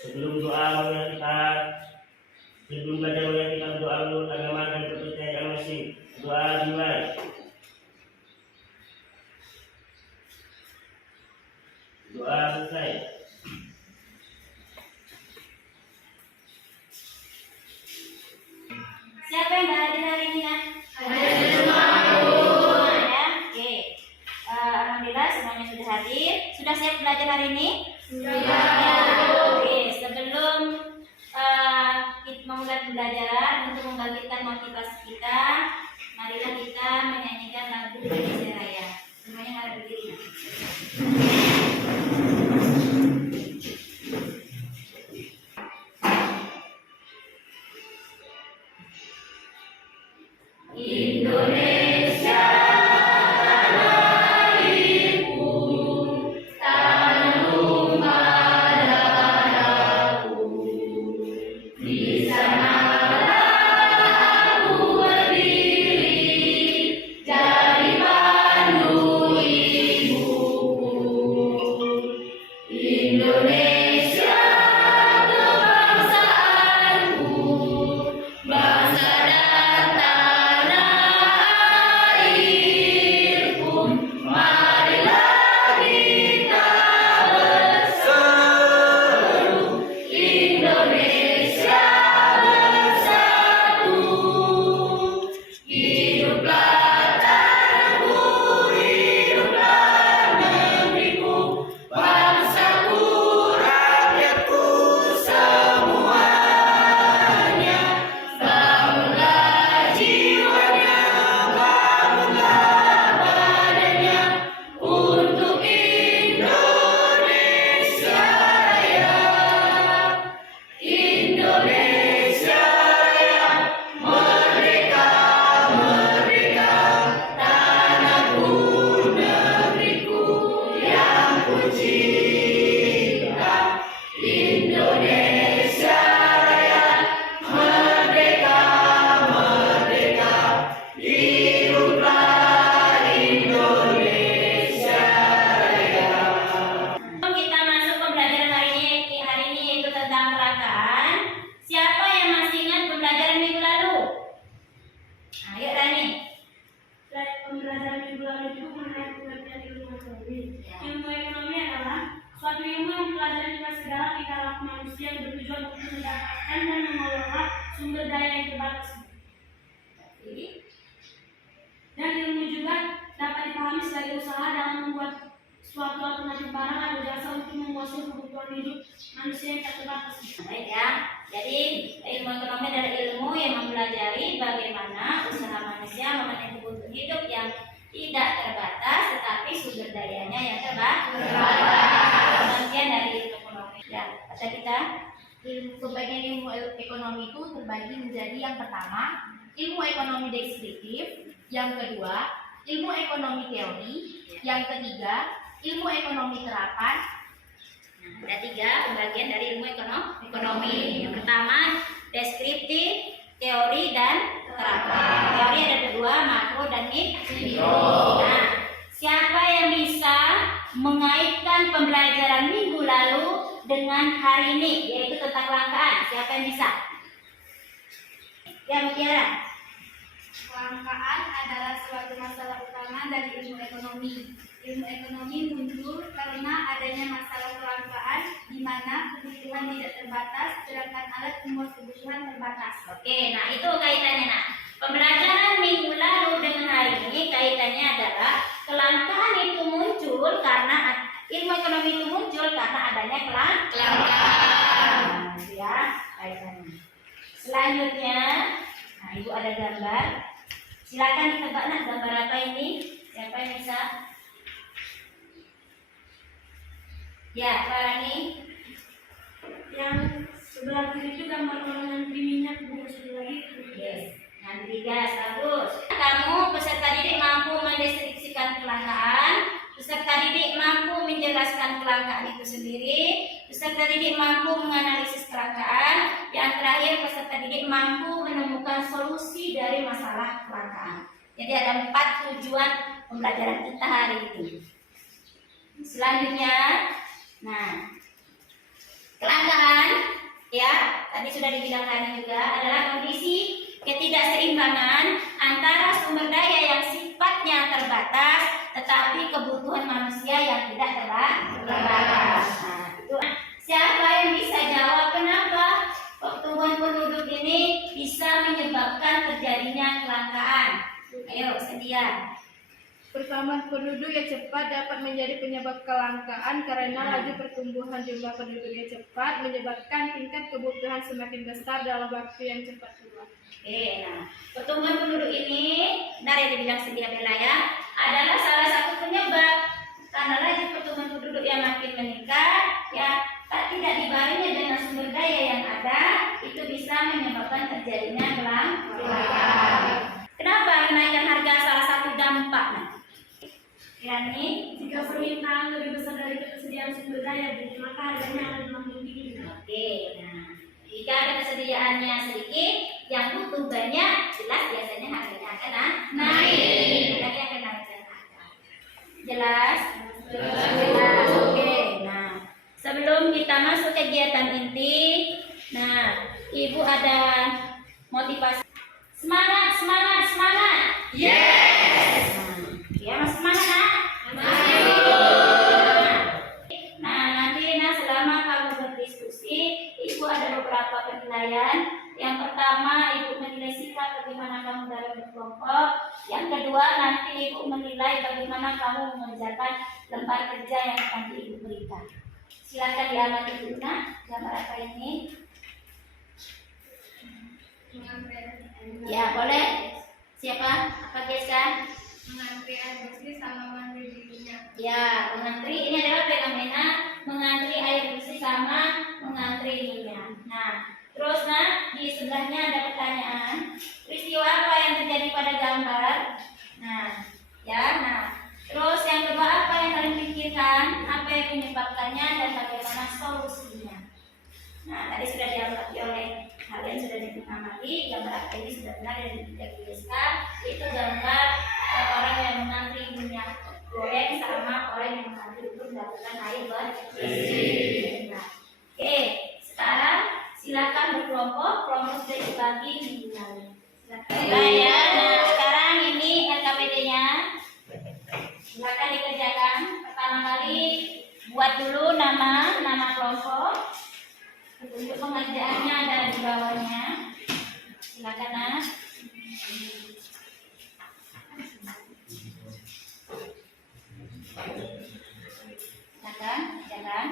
Sebelum belajar mulai kita berdoa menurut agama dan kepercayaan masing. Doa dimulai. Doa selesai. Siapa yang hadir hari ini ya? Oke. Alhamdulillah semuanya sudah hadir. Sudah siap belajar hari ini? Oke. Sebelum kita memulai pembelajaran untuk membangkitkan motivasi kita, marilah kita menyanyikan lagu Indonesia Raya. Semuanya harus berdiri. Indonesia lahirku, tanah tumpah darahku. Di sanalah aku berdiri, jadi pandu ibuku. Indonesia kebangsaanku, bangsa dan tanah airku. Marilah kita berseru, Indonesia bersatu. Hiduplah tanahku, hiduplah negeriku, bangsaku, rakyatku semuanya. Bangunlah jiwanya, bangunlah badannya, untuk Indonesia Raya. Indonesia yang merdeka, merdeka, tanahku, negeriku yang ku cinta. Indonesia Raya, merdeka, merdeka, hiduplah Indonesia Raya. Kita masuk pembelajaran hari ini yaitu tentang kelangkaan. Siapa yang masih ingat pembelajaran minggu lalu? Ayo Rani. Pembelajaran minggu lalu itu mengenai pengertian ilmu ekonomi. Ilmu ekonomi adalah suatu ilmu yang mempelajari segala tingkah laku manusia yang bertujuan untuk mendapatkan dan mengelola sumber daya yang terbatas. Dan ilmu juga dapat dipahami sebagai usaha dalam membuat suatu alternatif barang atau jasa untuk memuaskan kebutuhan hidup manusia yang tak terbatas. Baik ya. Jadi ilmu ekonomi adalah ilmu yang mempelajari bagaimana usaha manusia memenuhi kebutuhan hidup yang tidak terbatas, tetapi sumber dayanya yang terbatas. Bagian dari ilmu ekonomi. Ya, kata kita. Sebagian ilmu ekonomi itu terbagi menjadi yang pertama, ilmu ekonomi deskriptif, yang kedua, ilmu ekonomi teori, yang ketiga, ilmu ekonomi terapan. Ada 3 pembagian dari ilmu ekonomi. Yang pertama deskriptif, teori dan terapan. Teori ada 2, makro dan mikro. Nah, siapa yang bisa mengaitkan pembelajaran minggu lalu dengan hari ini, yaitu tentang kelangkaan? Siapa yang bisa? Ya, Mutiara. Kelangkaan adalah suatu masalah utama dari ilmu ekonomi. Ilmu ekonomi muncul karena adanya masalah kelangkaan di mana kebutuhan tidak terbatas, sedangkan alat memuas kebutuhan terbatas. Oke, nah itu kaitannya. Nah, pembelajaran minggu lalu dengan hari ini kaitannya adalah kelangkaan itu muncul karena ilmu ekonomi itu muncul karena adanya kelangkaan. Nah, ya, kaitannya. Selanjutnya, nah Ibu ada gambar. Silakan ditebak nak gambar apa ini? Siapa yang bisa? Ya, Farani. Yang sebelah kiri itu gambar orang ngantri minyak, bukan sebelah itu. Yes. Ngantri gas, bagus. Kamu peserta didik mampu mendeskripsikan kelangkaan. Peserta didik mampu menjelaskan kelangkaan itu sendiri. Peserta didik mampu menganalisis kelangkaan. Yang terakhir, peserta didik mampu menemukan solusi dari masalah kelangkaan. Jadi ada 4 tujuan pembelajaran kita hari ini. Selanjutnya, nah, kelangkaan ya tadi sudah dibilangkan juga adalah kondisi ketidakseimbangan antara sumber daya yang sifatnya terbatas tetapi kebutuhan manusia yang tidak terbatas. Nah, itu siapa yang bisa jawab kenapa pertumbuhan penduduk ini bisa menyebabkan terjadinya kelangkaan? Ayo, sedia. Pertambahan penduduk yang cepat dapat menjadi penyebab kelangkaan karena laju pertumbuhan jumlah penduduk yang cepat menyebabkan tingkat kebutuhan semakin besar dalam waktu yang cepat pula. Oke, nah, pertumbuhan penduduk ini, benar yang dibilang sedia Bella ya, adalah salah satu penyebab karena laju pertumbuhan penduduk yang makin meningkat, ya, tak tidak dibarengi dengan sumber daya yang ada, itu bisa menyebabkan terjadinya kelangkaan. Kenapa kenaikan harga salah satu dampaknya? Yani, Jika permintaan lebih besar dari ketersediaan sumber daya, maka harganya akan semakin tinggi. oke, nah, jika ada kesediaannya sedikit, yang butuh banyak, jelas biasanya harganya akan naik. Harganya akan naik dan harga. Jelas? Jelas. Oke, nah, sebelum kita masuk kegiatan inti, nah, Ibu ada motivasi. Semangat, semangat, semangat. Yes. Ya, masih semangat, Nak? Masih. Nah, nanti selama kamu berdiskusi, Ibu ada beberapa penilaian. Yang pertama, Ibu menilai sikap bagaimana kamu dalam berkelompok. Yang kedua, nanti Ibu menilai bagaimana kamu mengerjakan lembar kerja yang nanti Ibu berikan. Silakan diamati dulu, Nak. Gambar apa ini? Ya, boleh. Siapa? Apa Jessica? Mengantri air bersih sama mandi minyak. Ya, mengantri ini adalah fenomena mengantri air bersih sama mengantri minyak. Nah, terus di sebelahnya ada pertanyaan. Peristiwa apa yang terjadi pada gambar? Nah, ya, terus yang kedua apa yang kalian pikirkan? Apa yang menyebabkannya dan bagaimana solusinya? Nah, tadi sudah diamati oleh kalian sudah mengamati gambar apa ini sudah benar dan dijelaskan. Itu gambar orang yang mengantri minyak goreng sama orang yang mengantri untuk mendapatkan air bersih. Nah, oke, sekarang silakan berkelompok. Kelompok sudah dibagi dimulai. Silakan ya. Nah, sekarang ini LKPD-nya. Silakan dikerjakan. Pertama kali buat dulu nama kelompok. Untuk pengerjaannya ada di bawahnya. Silakan, Nak. Silakan, jalan.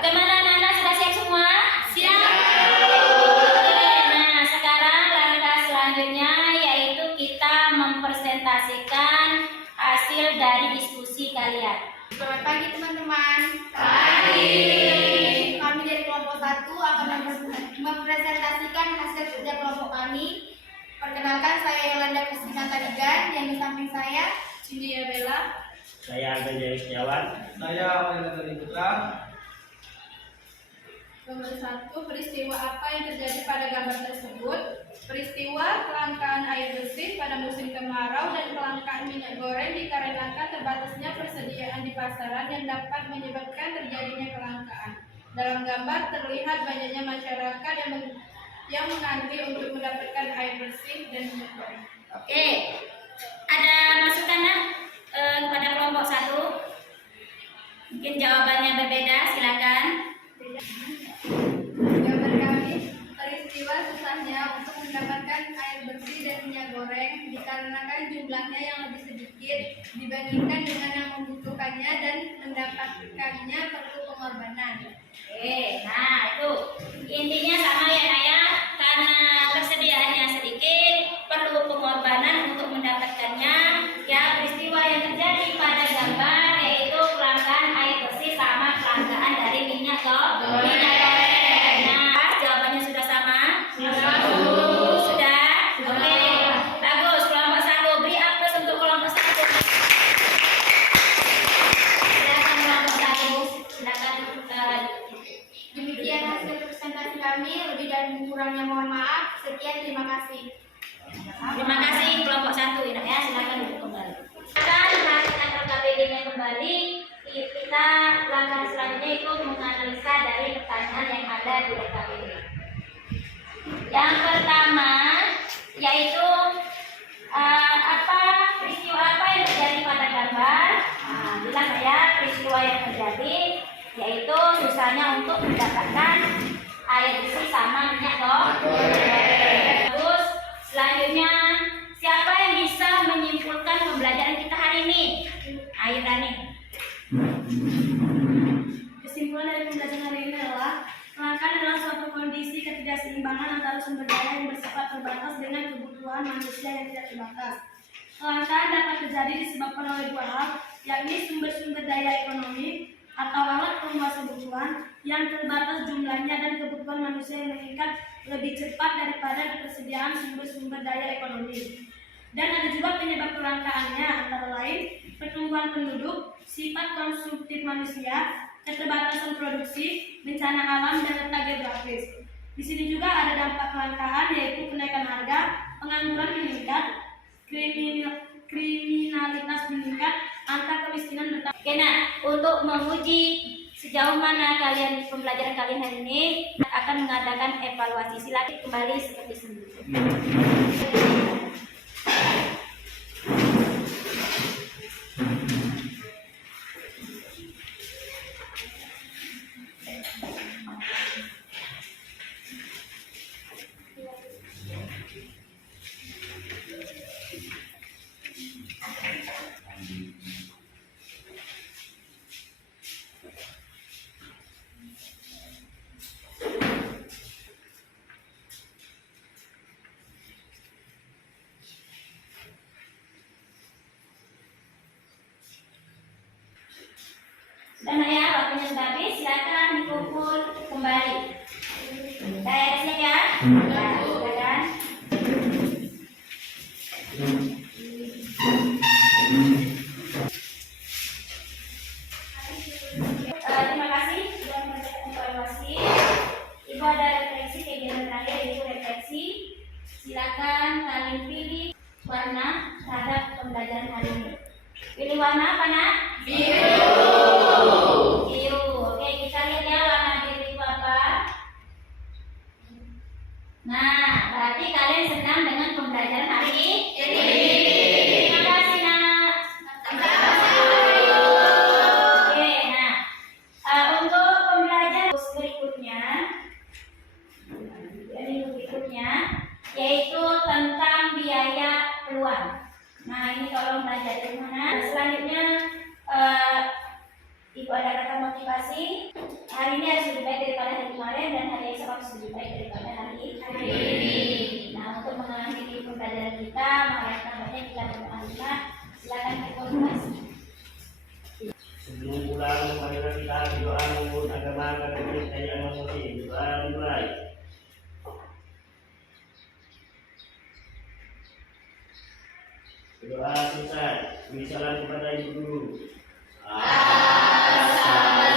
Bagaimana anak-anak sudah siap semua? Siap. Nah, sekarang langkah selanjutnya yaitu kita mempresentasikan hasil dari diskusi kalian. Selamat pagi teman-teman. Pagi. Kami dari kelompok 1 akan mempresentasikan hasil kerja kelompok kami. Perkenalkan, saya Yolanda Kristina Tarigan, yang di samping saya Cindy Bella. Saya Alden Jaya Setiawan. Saya Wali Tari Putra. Nomor 1, peristiwa apa yang terjadi pada gambar tersebut? Peristiwa kelangkaan air bersih pada musim kemarau dan kelangkaan minyak goreng dikarenakan terbatasnya persediaan di pasaran yang dapat menyebabkan terjadinya kelangkaan. Dalam gambar terlihat banyaknya masyarakat yang mengantri untuk mendapatkan air bersih dan minyak goreng. Oke. Ada masukan, Nak, kepada kelompok 1? Mungkin jawabannya berbeda, silakan. Gambar kami, peristiwa susahnya untuk mendapatkan air bersih dan minyak goreng dikarenakan jumlahnya yang lebih sedikit dibandingkan dengan yang membutuhkannya dan mendapatkannya perlu pengorbanan. Oke, nah itu intinya sama ya, Nak, ya. Karena persediaannya sedikit, perlu pengorbanan untuk mendapatkannya. Ya, peristiwa yang terjadi pada gambar yaitu kelangkaan air bersih sama kelangkaan dari minyak goreng. Nah, jawabannya sudah sama? Sudah. Oke, bagus. Kelompok 1 beri aplaus untuk kelompok kami, lebih dan kurangnya mohon maaf. Sekian, terima kasih. Terima kasih kelompok 1 ya, silakan duduk kembali. Sekarang melakukan LKPD-nya kembali, kita langkah selanjutnya itu menganalisa dari pertanyaan yang ada di LKPD. Yang pertama yaitu peristiwa apa yang terjadi pada gambar? Bilang saya peristiwa yang terjadi yaitu susahnya untuk mendapatkan air bersih sama minyak Terus selanjutnya siapa yang bisa menyimpulkan pembelajaran kita hari ini? Ayo Rani. Kesimpulan dari pembelajaran hari ini adalah kelangkaan adalah suatu kondisi ketidakseimbangan antara sumber daya yang bersifat terbatas dengan kebutuhan manusia yang tidak terbatas. Kelangkaan dapat terjadi disebabkan oleh dua hal, yakni sumber-sumber daya ekonomi atau alat pemenuhan kebutuhan yang terbatas jumlahnya dan kebutuhan manusia yang meningkat lebih cepat daripada ketersediaan sumber-sumber daya ekonomi. Dan ada juga penyebab kelangkaannya, antara lain pertumbuhan penduduk, sifat konsumtif manusia, keterbatasan produksi, bencana alam, dan letak geografis. Di sini juga ada dampak kelangkaan yaitu kenaikan harga, pengangguran meningkat, kriminalitas meningkat, angka kemiskinan bertambah. Oke, nah, untuk menguji sejauh mana kalian pembelajaran kalian hari ini akan mengadakan evaluasi. Silakan kembali seperti semula. Dan ya, waktunya sudah habis, silakan dikumpul kembali. Saya siap ya? Nah, silakan. Terima kasih sudah mengerjakan evaluasi. Ibu ada refleksi kegiatan terakhir yaitu refleksi. Silakan kalian pilih warna terhadap pembelajaran hari ini. Pilih warna apa nak? Biru. Biru. Oke, kita lihat ya warna biru itu apa. Nah, berarti kalian senang dengan pembelajaran hari ini. Terima kasih nak. Oke, nah untuk pembelajaran berikutnya yaitu tentang biaya peluang. Nah, ini tolong belajar di mana. Selanjutnya Ibu ada kata motivasi. Hari ini harus lebih baik daripada hari kemarin dan hari esok harus lebih baik daripada hari ini. Nah, untuk mengakhiri pembelajaran kita, mari tampaknya kita berdoa. Silakan berkonsultasi. Sebelum pulang, marilah kita berdoa menurut agama dan kepercayaan masing-masing. Doa dimulai. Doa selesai. Misalan kepada Ibu Guru. Assalamualaikum